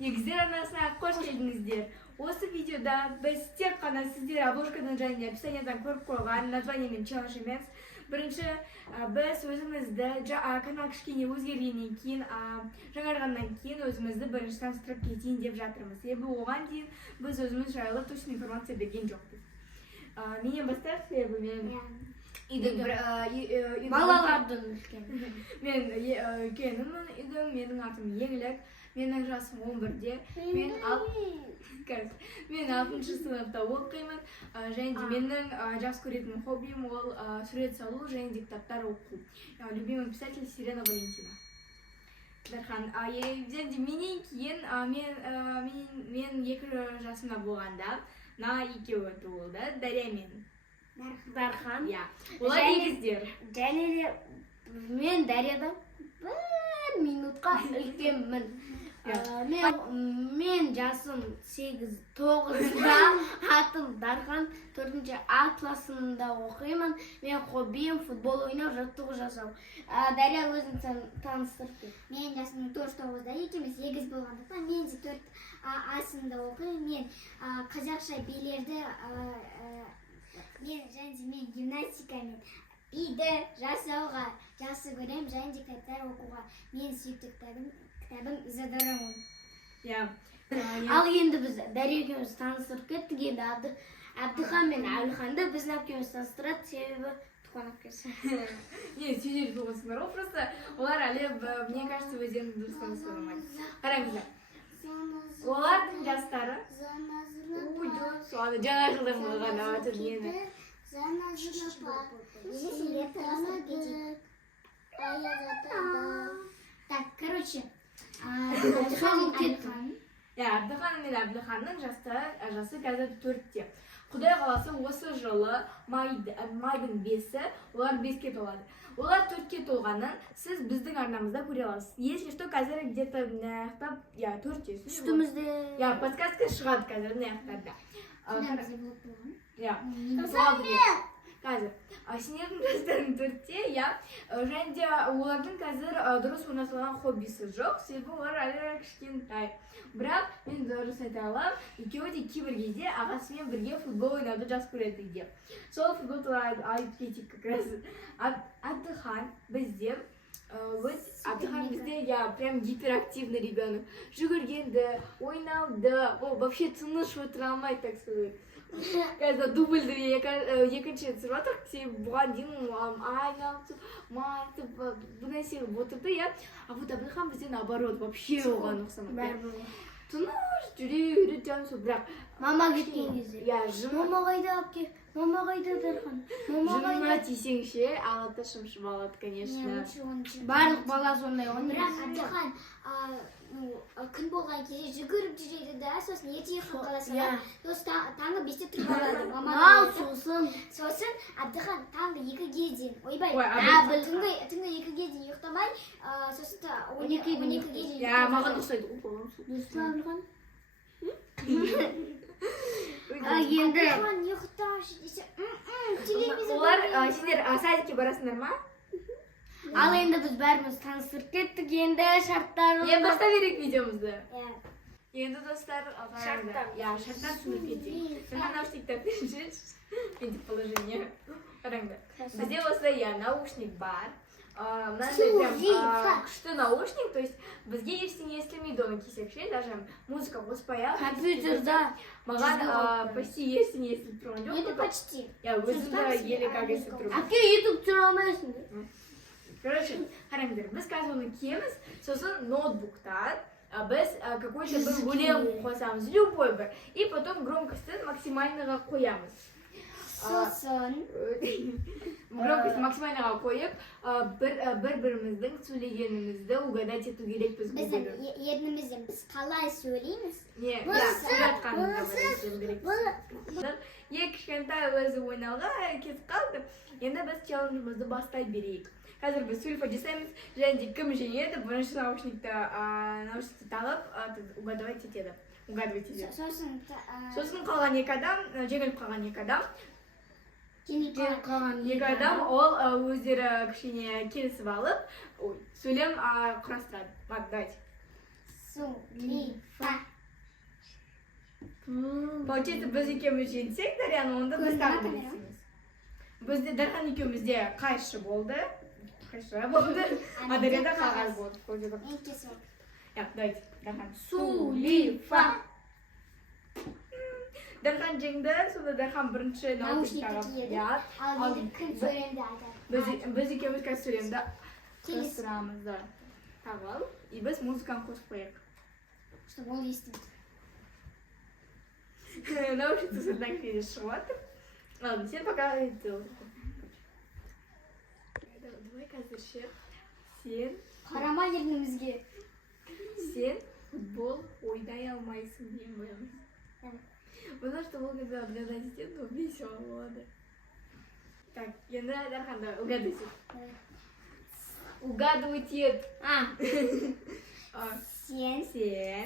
Егіздер арнасына қош келдіңіздер. Осы видеода біз тек қана сіздер обложкадан және описаниядан көріп қойған названиемен челлендж емес. Бірінші біз өзімізді канал кішкене өзгергеннен кейін, жаңарғаннан кейін өзімізді бірінші таныстырып кетейін деп жатырмыз. Себебі оған дейін біз өзіміз жайлы точно информация берген жоқпыз. Менен бастайық, себебі мен үйдің балалардың үлкені. Мен үлкенімін үйдің, менің атым Еңлік. Менің жасым 11-де. Мен 6-шы сыныпта оқимын. Және де менің жақсы көретін хоббим ол сурет салу және де кітаптар оқу. Любимый писатель Сирена Валентина. Дархан, және де менен кейін мен 2 жасымда болғанда екеуі туылды, Дарья мен Дархан. Олар егіздер. Және де мен Дарьядан 1 минутқа үлкенмін. Мен жасым 8-9-да, атым Дархан, 4-ші А класында оқимын. Мен хоббиім футбол ойнау, жаттығу жасау. Дарья өзін таныстырып кет. Мен жасым 4-9-да екеміз, егіз болғандықтан мен де 4А-сында оқимын. Мен қазақша билерді, мен гимнастикамен биді жасауға жақсы көрем, және де кітаптар оқуға мен сүйікті кітабым Изодорамон. Ал енді біз Дарья екеуміз таныстырып кеттік. Енді Әбдіхан мен Әбілханды біздің әпкеміз таныстырады, себебі туған әпкесі. Сүйдері туғансыңдар, ол просто олар әлі, мне кажется, өздерін дұрыс таныстырамайды. Қараңыздар. Олардың жастары жаңа жылдың болған өтіргені. Так, короче, Әбдіхан мен Әбдіханның жасы қазір 4-те. Құдай қаласа осы жылы майдың 5-і, олар 5-ке толады. Олар 4-ке толғанын сіз біздің арнамызда көре аласыз. Если что, қазір где-то 4-те. Үстімізде. Подсказка шығады қазір наяқтарда. Қазір, сендердің жастарың 4-те, және де олардың қазір дұрыс орнатылған хоббисі жоқ, себебі олар әлі кішкентай. Бірақ мен дұрыс айта аламын, екеуі де кейбір кезде ағасымен бірге футбол ойнауды жақсы көреді деп. Сол футбол туралы айтып кетейік как раз. Әбдіхан бізде прям гиперактивный ребенок. Жүгіргенді, ойнауды, вообще тыныш отыра алмайды, так сказать. Когда дубльді екінші түсіріп атырық, себебі бұған дейін айналып, майтып, бұл нәрсені отырды, а вот Әбдіхан бізде наоборот, вообще оған ұқсамайды. Тыныш, жүреді, жанысы, бірақ мама кеткен кезде. Мама қайда әпке? Мама қайда Дархан? Жынына тисеңше, алаты шымшып алады, конечно. Барлық бала сондай ғой. Бірақ Әбдіхан күн болған кезде жүгіріп жүреді да, сосын ерте ұйықтап қаласың. Сосын таңғы 5-те тұрып алады. Сосын Әбдіхан таңғы 2-ге дейін, ойбай, түнгі 2-ге дейін ұйықтамай, сосын 12-ге дейін. Маған ұқсайды. Әбдіхан? Әбдіхан ұйықташы десе, олар сендер садикке барасыңдар ма? Ал енді біз бәріміз таныстырып кеттік, енді шарттар. Баста берейік видеомызды. Енді достар, шарттар түсініп кетейік. Саған наушниктар беріншеш, менде положение. Қараңдар. Бізде осылай наушник бар. Күшті наушник, то есть бізге ештеңе естілмей дома кисек ше, даже музыка қоспай алып. Компьютерда маған почти ештеңе естіліп тұрған жоқ. Это почти. Өзімді еле как естіліп тұрған. Әпке ютуб түсіре алмайсың. Короче, қараңдар, біз қазір оны киеміз, сосын ноутбуктан біз какой-то бір өлең қосамыз, любой бір, и потом громкостін максимальныйға қоямыз. Сосын громкость максимальныйға қойып, бір-біріміздің сөйлегенімізді угадать ету керекпіз. Біздің ернімізден біз қалай сөйлейміз? Кішкентай өзі ойнауға кетіп қалды. Енді біз челленджімізді бастай берейік. Қазір біз сульфа жасаймыз, және де кім жеңеді, бірінші наушникті тағып угадывать етеді. Сосын қалған 2 адам, жеңіліп қалған 2 адам. Екі адам ол өздері кішкене келісіп алып, сөйлем құрастырады. Давайте. Сулифа. Получается, біз екеуміз жеңсек, Дарияны онда біз тағы жеңсеміз. Бізде Дархан екеумізде қайшы болды. А Дарияда қағаз болды. Давайте, Дархан. Сулифа. Дархан жеңді, сонда Дархан бірінші наушник тағып. Ал енді кім сөйлемді айтады. Біз екеуміз қазір сөйлемді қыстырамызды тағып, и біз музыканы қосып қояйық. Чтобы ол естиді. Наушницы сыртынан кейде шығып жатыр. Ладно, сен пока давай қазір ше. Сен Қарама ернімізге. Сен футбол ойнай алмайсың дейін қоямыз. Потому что ол кезде отгадать етеді, но весело болады. Так, енді Дарханда угадайсың. Угадывать ет. Сен. Сен.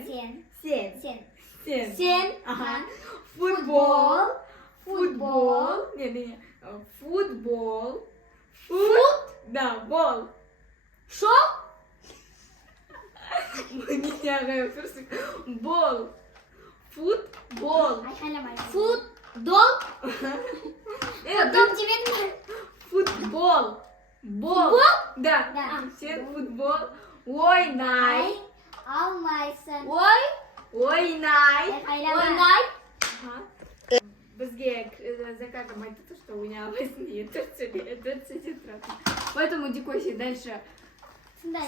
Сен. Сен. Сен. Сен. Сен. Ага. Футбол. Футбол. Не. Футбол. Да, бол. Шо? Не ағай, тұрсың. Бол. Футбол. Айқайламай. Футбол. Футбол демедің бе? Футбол. Бол. Да. Сен футбол. Ойнай. Алмайсың. Ойнай. Ойнай. Бізге за каждым айтты, что ойнай алмайсың деген төрт сөзден тұрады. Поэтому Дикоси дальше.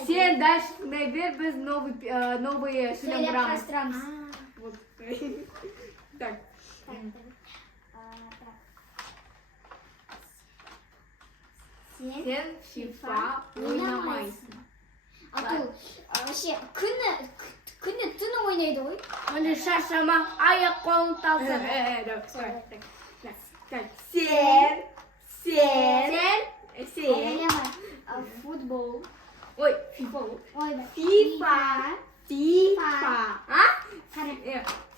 Сен дальше тыңдай бер, біз новые сөйлем құрамыз. Вот. Так. Сен FIFA ойнамайсың. Ату, вообще күні түні ойнайды ғой. Оны шаршама, аяқ қолын талса. Так, сен. Ойнамай. Футбол. Ой, FIFA. Ойбай.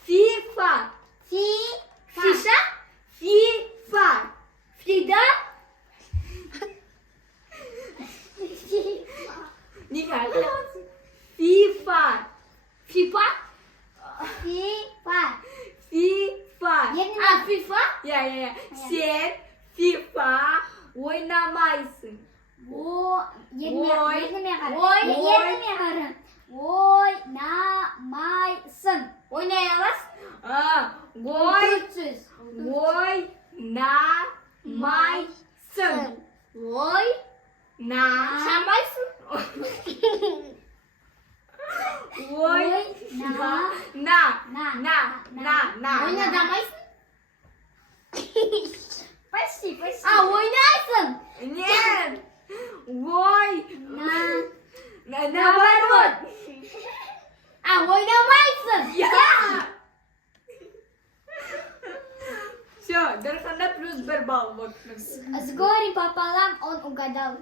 FIFA. Фиша? FIFA. Фида? Не кажется. FIFA. Фипа? FIFA. Фифа? Я. Сен FIFA ойнамайсың. Ерніме қара. Ойнамайсың. Ойнай аласың? Ойнамайсың. Шамайсың? Ойнадамайсың? Почти. Ойнайсың? Нет. Наоборот. Ойнамайсың? Все, Дарханда плюс 1 балл. Вот. С горем пополам он угадал.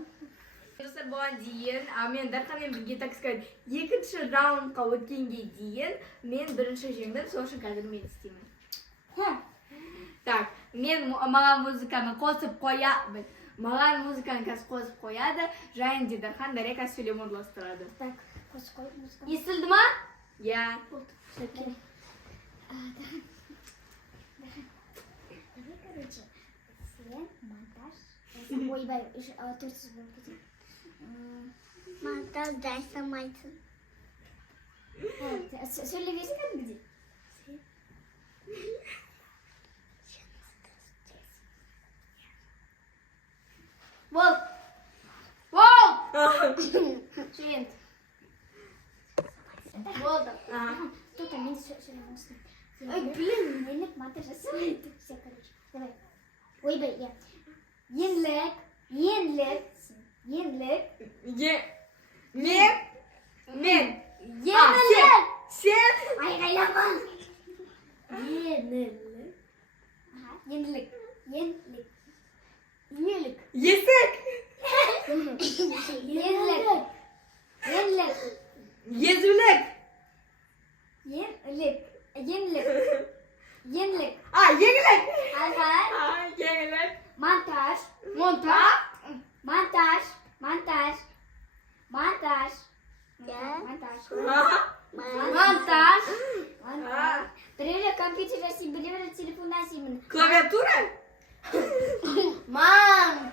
Достар, бұған дейін, мен Дарханмен бірге, так сказать, екінші раундқа өткенге дейін, мен бірінші жеңдім, сол үшін қазір мен істеймін. Так, маған музыканы қосып қояды, және де Дархан Дарека сөйлем орналастырады. Так, қосып қой музыканы. Естілді ма? Я. Давай, короче, сен, монтаж. Ойбай, төртсіз болып кетеді. Монтаж жасамайсың. Сөйлемесің кәдімгідей. Бол. Жент. Болды. Кто-то мен сөйлемесін. Ой, блин. Менік монтаж жасамайды. Все, короче. Давай. Ойбай, я. Енлік. Мен. Сен. Айғайлама. Енлік. Есік. Езулік. Енлік. Еңлік. Ағай. Еңлік. Монтаж. компьютер жасай білемін, телефондан сүймін. Клавиатура? Монтаж.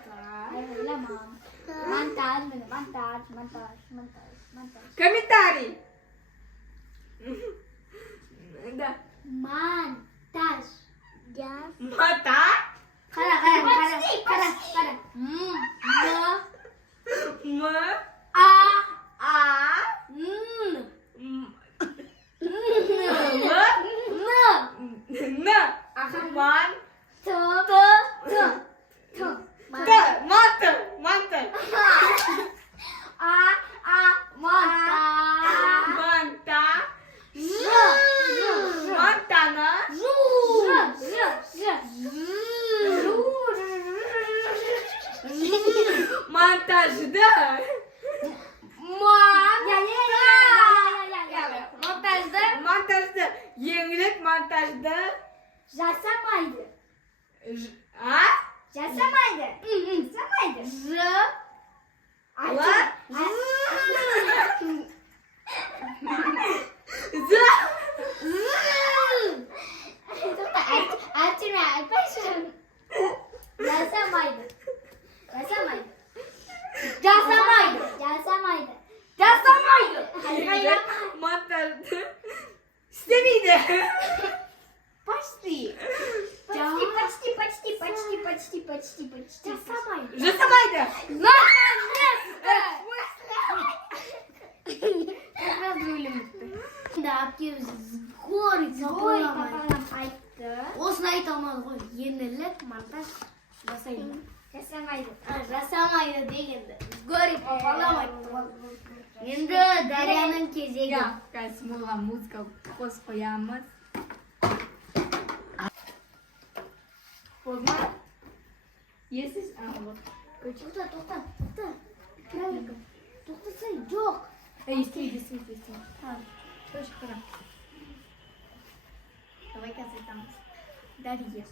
Комментарий. Да. Монтаж. Мата? Қара. М. А. Н. Ман. Манта. Манта. Монтана. Монтажды. Монтажды. Еңлік монтажды. Жасамайды. А? Жасамайды. Ла? Артемий, айтпайсың. Жасамайды. Монтажды. İstemiydi. Почти. Почти. Жасамайды. Жасамайды. Әпкеміз горы Папалам айтты. Осыны айта алмады ғой. Еңлік монтаж жасайды. Жасамайды. Дегенді. Гори папалам айтты. Енді Дарияның кезегі. Қазір мұға музыка қосып қоямыз. Болды ма? Есіз? Тоқта. Правильно. Тоқтасай, жоқ. Естейді. Точно қара. Давай қазір айтамыз. Дарья.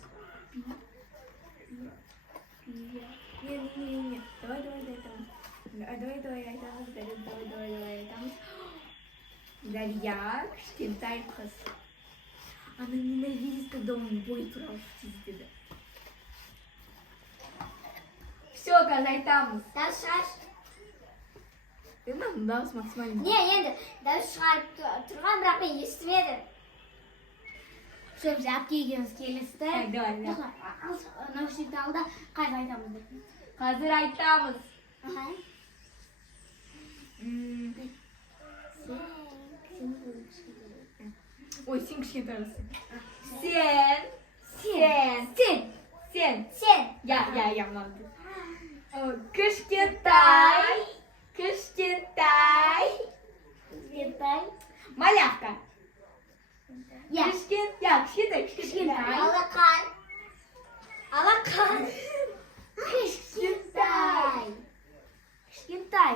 Не. Давай айтамыз. Давай айтамыз. Дарья, кішкентай қыз. Она ненавидит, когда он бой туралы тиздеді. Все, қазір айтамыз. Дауыс шығар. Дауыс максимально. Не, енді дауыс шығарып тұрған, бірақ мен естімедім. Все, біз әпке екеуміз келісті. Давай. Наушникті ал да қазір айтамыз деп. Қазір айтамыз. Ой, сен кішкентайсың. Сен. Я, молодец. Кішкентай. Малявка. Кішкентай. Алақан. Кішкентай.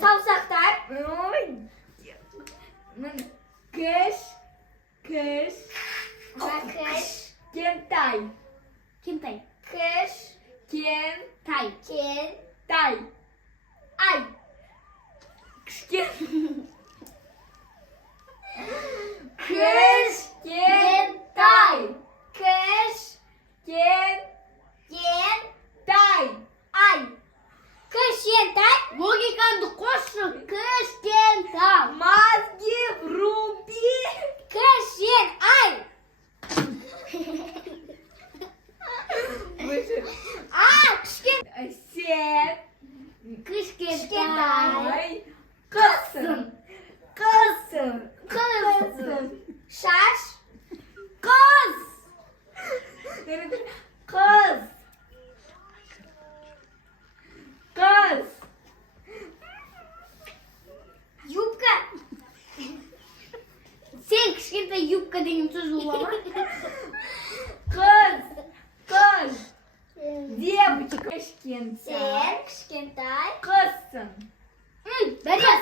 Саусақтар. Ой. Кішкентай. Ай. Кішкентай. Логиканды қосшы. Кішкентай. Мозги вруби. Кішкентай. Сен. Кішкентай. Қызсың. Шаш. Қыз. Юбка. Сен кішкентай юбка деген сөз бола ма? Қыз. Девочка. Кішкентай. Сен кішкентай. Қызсың. Дарья.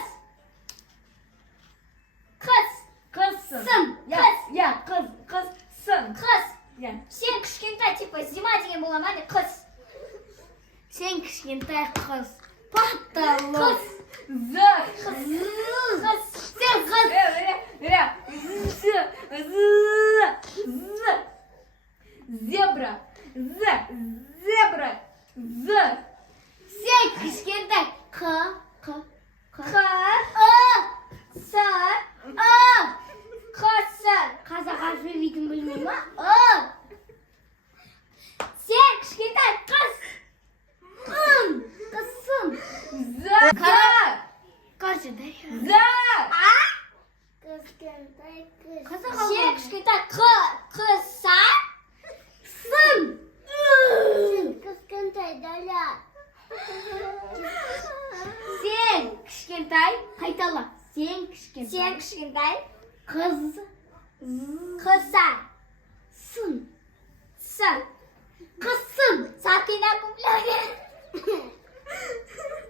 Қызсың. Қызсың. Сен кішкентай, типа зима деген бола ма? Қыз. Сен кішкентай қыз. Патталық. Сен қыз. кішкентай қыз. Қызық Сен алма. кішкентай қызсың. Сын. Сен кішкентай Дарья. Сен кішкентай. Қайтала. Сен кішкентай. Сен кішкентай Қыз. қызсың. Сын. Сың. Қызсың. Сақина куплаген.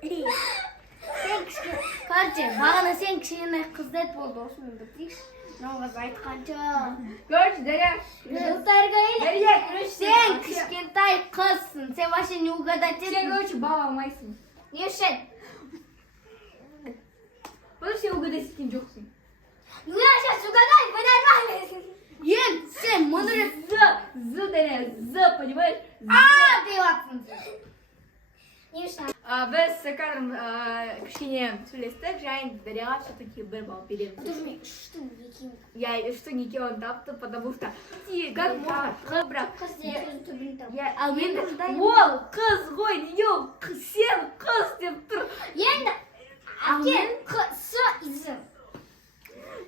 Сен кішкентай. Короче, бағана сен кішкентай қыз деді болды. Осымен бітейікші. Мынау қыз айтқанша. Короче, Дарья. Жылтарға Дарья, короче, Сен кішкентай қызсың. Сен вообще не угадать Сен, едің. короче, бала алмайсың. не үшін? Потому что сен угадать еткен жоқсың. Ну, я сейчас угадаю, вы нормально. Сен мұнырет. Дарья, понимаешь? Деп атсың. Не үшін? Біз Сакарым кішкене сөйлестік, және Дарьяға все-таки бір балл береміз. Подожди, мен үштің екеуін. Я үштің екеуін тапты, потому что как можно бірақ Қыз деген түбін тап. Ал мен де ол қыз ғой, неге ол сен қыз деп тұр. Енді әке қысы изі.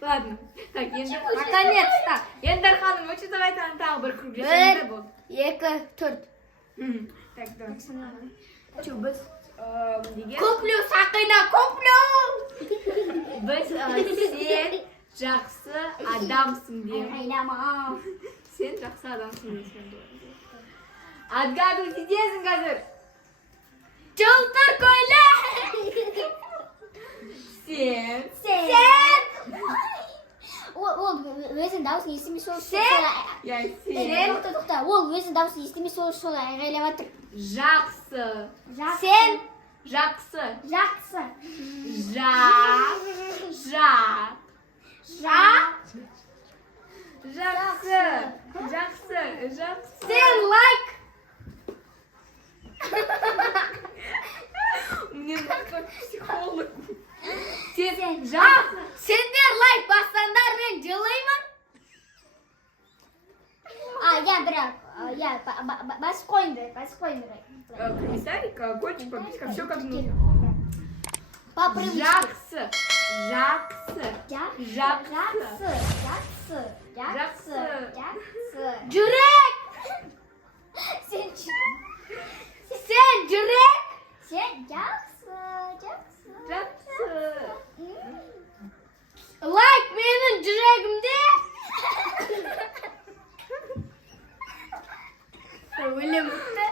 Ладно, так, енді наконец-то. Ендер ханым, өтші айтқан тағы бір круг жасаймыз болды. 2, 4. Так, давай. Че, біз неге? Көплю, сақина, көплю. Біз сен жақсы адамсың деймін. Айнама. Сен жақсы адамсың дейсің. Отгадывать етесің қазір. Жылтыр көйлек. Сен. Ол өзінің дауысын естімей сол Я сен. тоқта. Ол өзінің дауысын естімей сол айғайлап жатыр. Жақсы. Сен Жақсы. Жақсы. Жақсы. Сен лайк. Мне нужен психолог. Сен жақсы. Сендер лайк бассаңдар мен жылаймын. Я бірақ, басып қойыңдар. Комментарий, колокольчик, подписка, все как нужно. По привычке. Жақсы. Жүрек. Сен жүрек. жақсы. Лайк менің жүрегімде. Өлем бітті.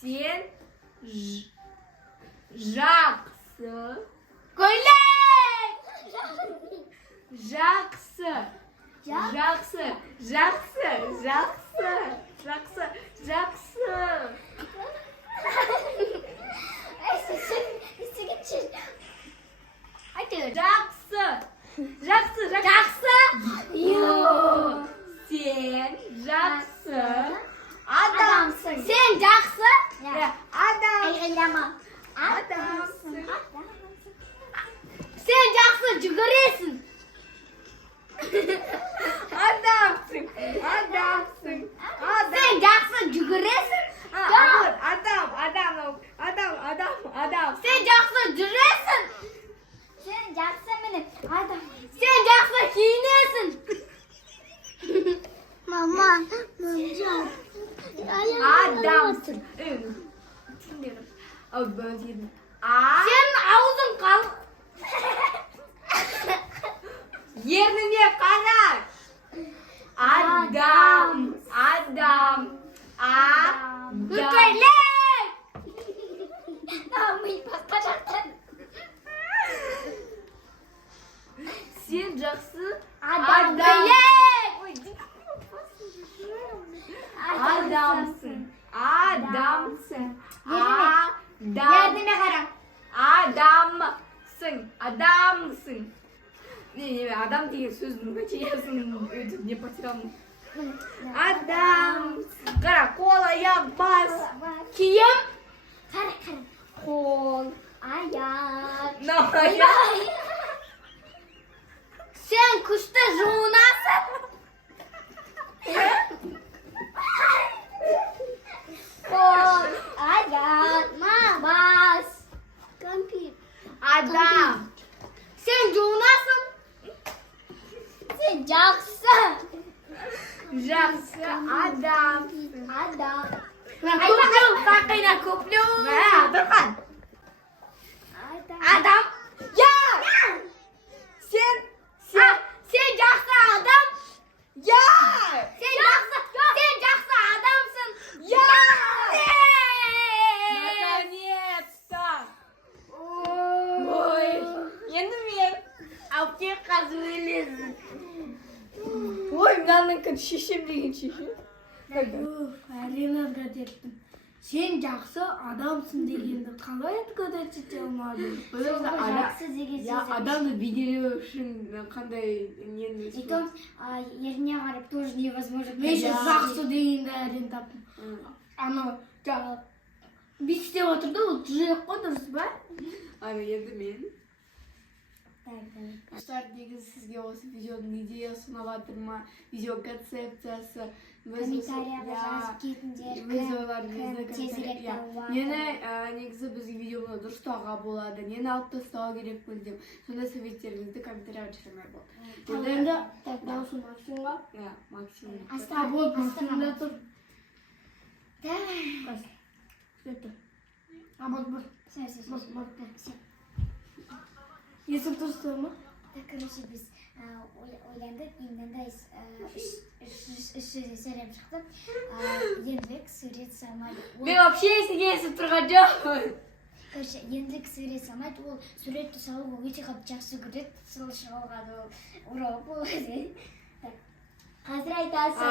Сен жақсы. Көйлек. Жақсы. Сен жақсы. Адамсың. Сен жақсы. Айғайлама. Адамсың. Сен жақсы жүгіресің. Адамсың. Сен жақсы жүгіресің. Адам. Сен жақсы жүресің. Сен жақсы міне. Адам. Сен жақсы киінесің. Мама. Адамсың. Сен аузың қалың. Ерніме қара. Адам. Көйлек. Ми басқа жақтан. Сен жақсы. Көйлек. Адамсың. Ерніме қара. Адамсың. Не, адам деген сөздің значениесін өте не потерялмын. Адам. Қара, қол, аяқ, бас. Киім. Қара. Қол, аяқ. Сен күшті жуынасың. Қол, аяқ, бас. Адам. Sen жуынасың? Сен жақсы. Жақсы адам. Адам. Сақина көплеу. Тұрған. Адам. Я! Сен жақсы адам. Я! Sen жақсы адамсың. Я! Наконец-то! Ой, енді мен. Ал сен қазір өлесің. Ой, мынаның шешем деген шешем. Әлемді деттім. Сен жақсы адамсың дегенді қалай отгадать ете алмадың? Жақсы деген Я сөз. адамды бейнелеу үшін қандай нені Жетем, еріне қарап тоже невозможно. Мен жақсы дегенді әлем таптым. Анау жаңағы битістеп отыр да, ол жүрек қой, дұрыс ба? енді мен. Так. Достар, негізі сізге осы видеоның идеясы ұнап жатыр ма? Видео концепциясы. Комментарияға жазып кетіңдер. Өз ойларыңызды тезірек табуға. Нені негізі біздің видеоны дұрыстауға болады, нені алып тастау керек білдім. Сондай советтеріңізді комментарияға жазсаңдар болады. Енді так даусын Максимға. Я, Максим. А вот Максимда тұр. Так. Сөйтті. А вот бір. Все. Есік дұрыстау ма? Так, короче, біз ойландық, енді үш сөйлем шықты. Ендік сурет салмайды. Мен вообще есіге есіп тұрған жоқпын. Короче, ендік сурет салмайды, ол суретті салу ол өте қатты жақсы көреді. Сол шығалған ол ұрау болады. Қазір айтасың.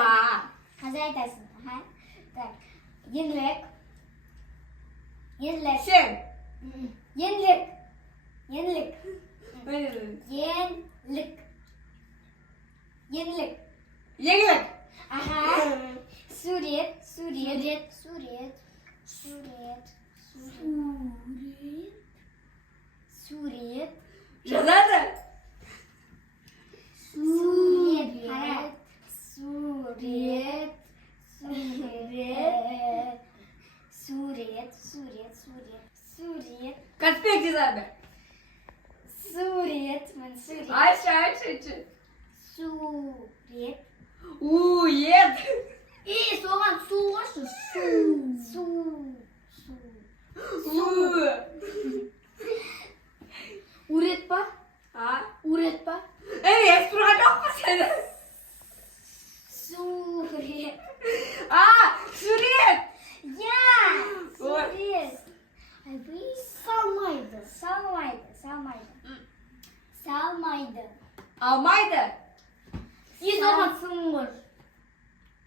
Так, енділік. Сен! Енділік. Еңлік! Ага. Сурет. Жазады? Сурет. Конспект жазады? Сурет. Айшы. Сурет. Ует! Соған су қойшы. Урет па? Урет па? Ей, тұрған жоқ па сені? Сурет. Сурет! Сурет. Салмайды. Алмайды? Соған сыңғыр.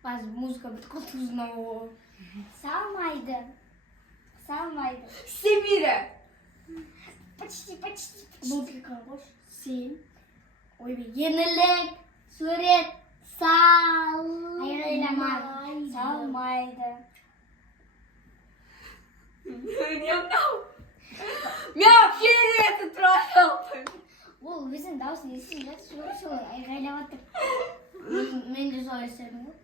Қазір музыка бітіп қалды ұзынауы. Салмайды. Семире! Почти. Бұл пекан қойшы. Сен. Ойбе, енілік. Сурет. Салмайды. Не мынау? Мен вообще это тұрған Ол өзің даусын естіп жатыр, солай айғайлап жатыр. Мен де солай істедім ғой.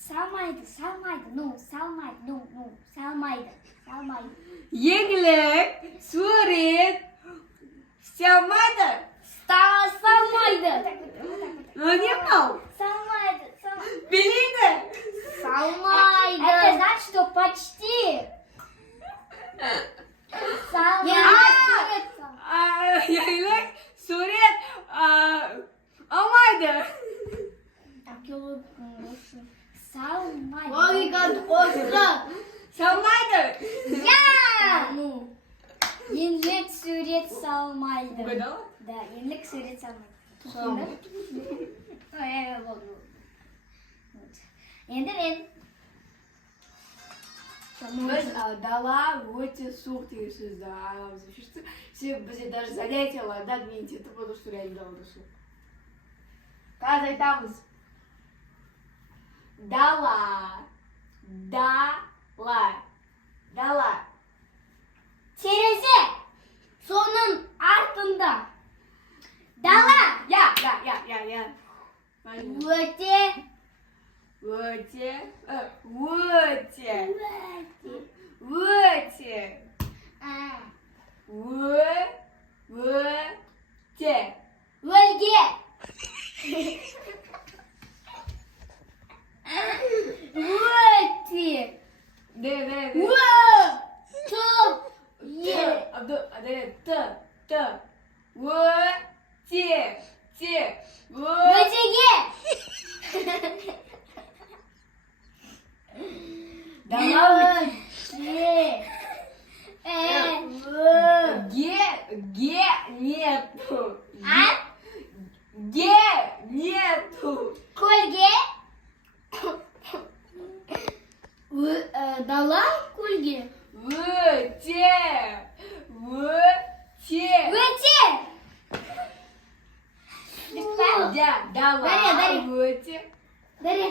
Салмайды. Еңлік, сурет, салмайды? Салмайды. Не мынау? Салмайды. Білейді? Салмайды. Это значит, что почти. Еңлік, сурет, алмайды? Салмайды. Логиканы қосты. Салмайды? Еңлік сурет салмайды. Угадала? Да, еңлік сурет салмайды. Болды. Енді мен. Біз дала өте суық деген сөзді аламыз. Себебі бізде даже занятияларда мен тетіп болды, что реально дала суық. Қазір айтамыз. Дала. Терезе. Соның артында. Дала. Я. Өте. Өтеге. Давай. Нету. Нету. Көлге. Дала көлге. Өте. Дала өте. Дарья.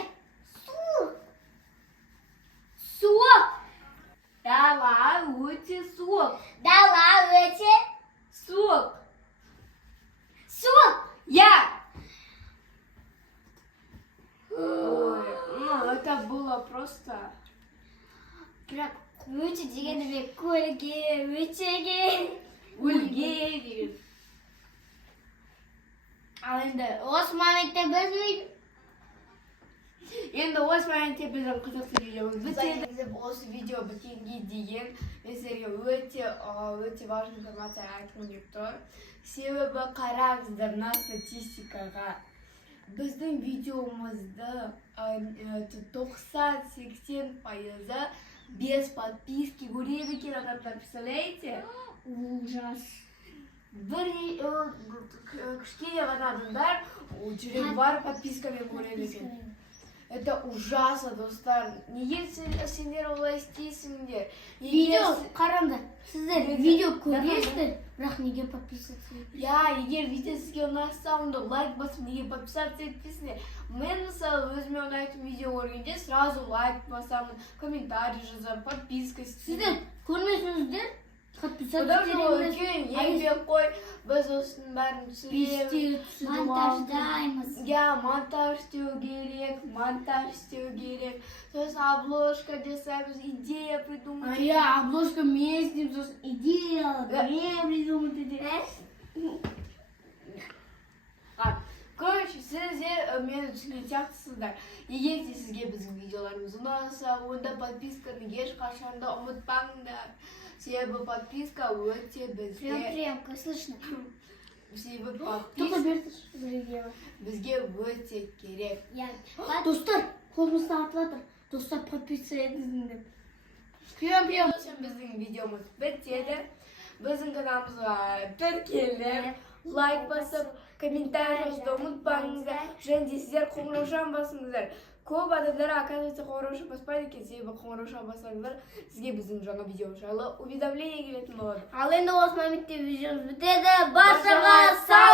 Суық. Дала өте суық. Дала өте Суық. суық. Я. Ой, ну это было просто. Бірақ өте дегенде көлге, өтеге. Өлге деген. Ал енді осы моментте біз Енді осы моментте біздің қызықты видеомыз бітеді. Осы видео біткенге дейін мен сіздерге өте важный информация айтқым келіп тұр. Себебі қараңыздар мына статистикаға. Біздің видеомызды 90-80% без подписки көреді екен адамдар, представляете? ужас. Бір кішкене ғана адамдар жүрегі бар подпискамен көреді екен. Это ужасно, достар. Неге сендер олай істейсіңдер? Видео қараңдар. Сіздер видео көресіздер, бірақ неге подписаться етпейсіздер? Егер видео сізге ұнаса, онда лайк басып, неге подписаться етпейсіңдер? Мен мысалы өзіме ұнайтын видео көргенде сразу лайк басамын, комментарий жазамын, подписка істеймін. Сіздер көрмесіңіздер, подписаться Одан етеміз. үлкен еңбек қой, біз осының бәрін түсіреміз. Монтаждаймыз. Монтаж істеу керек. Сосын обложка жасаймыз, идея придумать. Обложка мен істеймін, сосын идея, бере придумать етеміз. Короче, сіздер мені түсінген сияқтысыздар. Егер де сізге біздің видеоларымыз ұнаса, онда подписканы ешқашанда ұмытпаңдар. Себебі подписка өте Прям слышно. Себебі Только подписка бізге өте керек. Достар, қолымызды атып жатыр. Достар, подписка етіңіздер. Біздің видеомыз бітеді. Біздің каналымызға тіркеліп, лайк басып, комментарий жазуды ұмытпаңыздар. Және де сіздер қоңыраушан басыңыздар. Көп адамдар, оказывается, қоңыраушан баспайды екен. Себебі қоңыраушан басаңыздар, сізге біздің жаңа видео жайлы уведомление келетін болады. Ал енді осы моментте видеомыз бітеді. Баршаға сау!